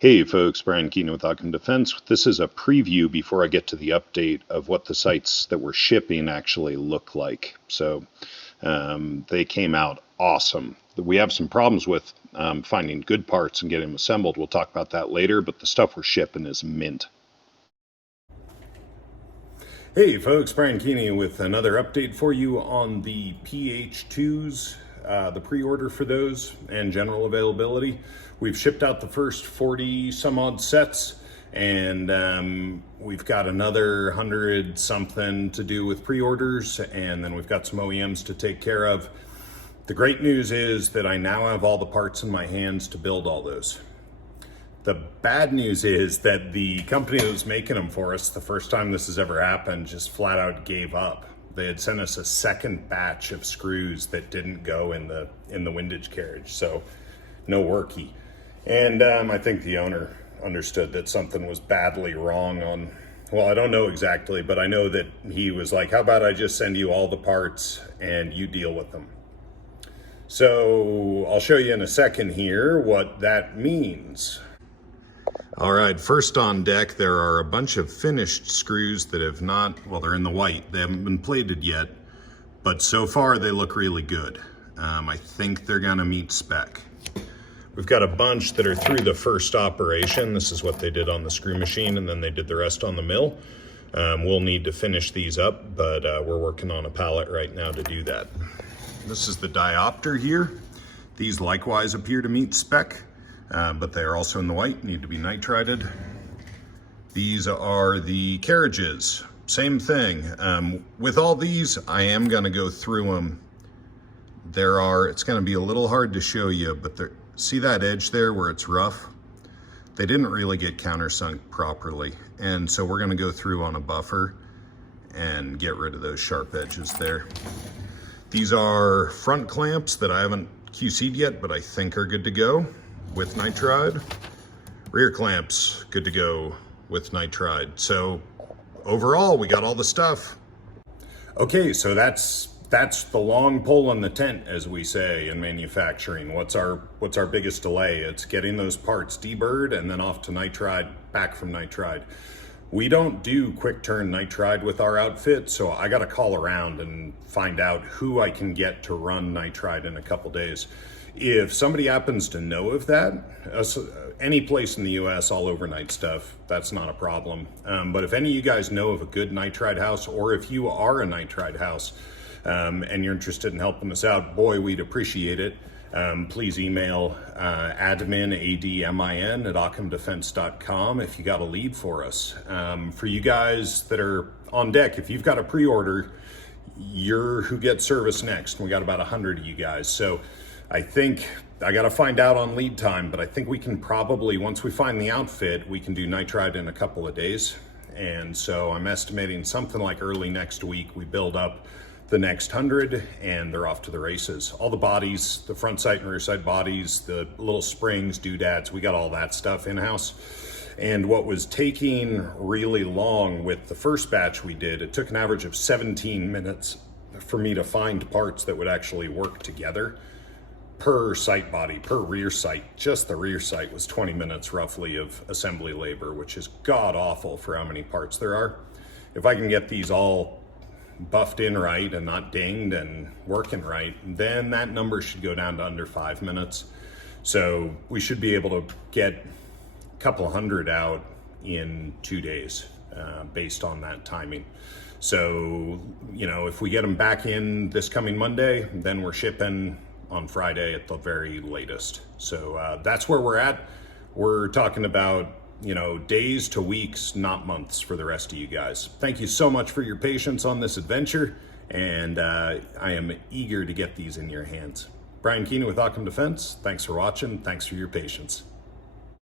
Hey folks, Brian Keenan with Occam Defense. This is a preview before I get to the update of what the sights that we're shipping actually look like. So they came out awesome. We have some problems with finding good parts and getting them assembled. We'll talk about that later, but the stuff we're shipping is mint. Hey folks, Brian Keenan with another update for you on the PH-2s, the pre-order for those and general availability. We've shipped out the first 40 some odd sets, and we've got another 100 something to do with pre-orders, and then we've got some OEMs to take care of. The great news is that I now have all the parts in my hands to build all those. The bad news is that the company that was making them for us, the first time this has ever happened, just flat out gave up. They had sent us a second batch of screws that didn't go in the windage carriage, so no worky. And I think the owner understood that something was badly wrong on, well, I don't know exactly, but I know that he was like, how about I just send you all the parts and you deal with them? So I'll show you in a second here what that means. All right, first on deck, there are a bunch of finished screws that have not, well, they're in the white. They haven't been plated yet, but so far they look really good. I think they're gonna meet spec. We've got a bunch that are through the first operation. This is what they did on the screw machine, and then they did the rest on the mill. We'll need to finish these up, but we're working on a pallet right now to do that. This is the diopter here. These likewise appear to meet spec, but they are also in the white, need to be nitrided. These are the carriages, same thing. With all these, I am gonna go through them. It's gonna be a little hard to show you, but see that edge there where it's rough? They didn't really get countersunk properly. And so we're gonna go through on a buffer and get rid of those sharp edges there. These are front clamps that I haven't QC'd yet, but I think are good to go with nitride. Rear clamps, good to go with nitride. So overall, we got all the stuff. Okay, so that's the long pole in the tent, as we say in manufacturing. What's our biggest delay? It's getting those parts deburred and then off to nitride, back from nitride. We don't do quick turn nitride with our outfit, so I gotta call around and find out who I can get to run nitride in a couple days. If somebody happens to know of that, any place in the US, all overnight stuff, that's not a problem. But if any of you guys know of a good nitride house, or if you are a nitride house, and you're interested in helping us out, boy, we'd appreciate it. Please email admin, ADMIN, at occamdefense.com if you got a lead for us. For you guys that are on deck, if you've got a pre-order, you're who gets service next. We got about 100 of you guys. So I think I got to find out on lead time, but I think we can probably, once we find the outfit, we can do nitride in a couple of days. And so I'm estimating something like early next week, we build up the next 100 and they're off to the races. All the bodies, the front sight and rear sight bodies, the little springs, doodads, we got all that stuff in-house. And what was taking really long with the first batch we did, it took an average of 17 minutes for me to find parts that would actually work together per sight body, per rear sight. Just the rear sight was 20 minutes roughly of assembly labor, which is god awful for how many parts there are. If I can get these all buffed in right and not dinged and working right, then that number should go down to under 5 minutes. So we should be able to get a couple hundred out in 2 days based on that timing. So, you know, if we get them back in this coming Monday, then we're shipping on Friday at the very latest. So that's where we're at. We're talking about, you know, days to weeks, not months for the rest of you guys. Thank you so much for your patience on this adventure, and I am eager to get these in your hands. Brian Keenan with Occam Defense. Thanks for watching. Thanks for your patience.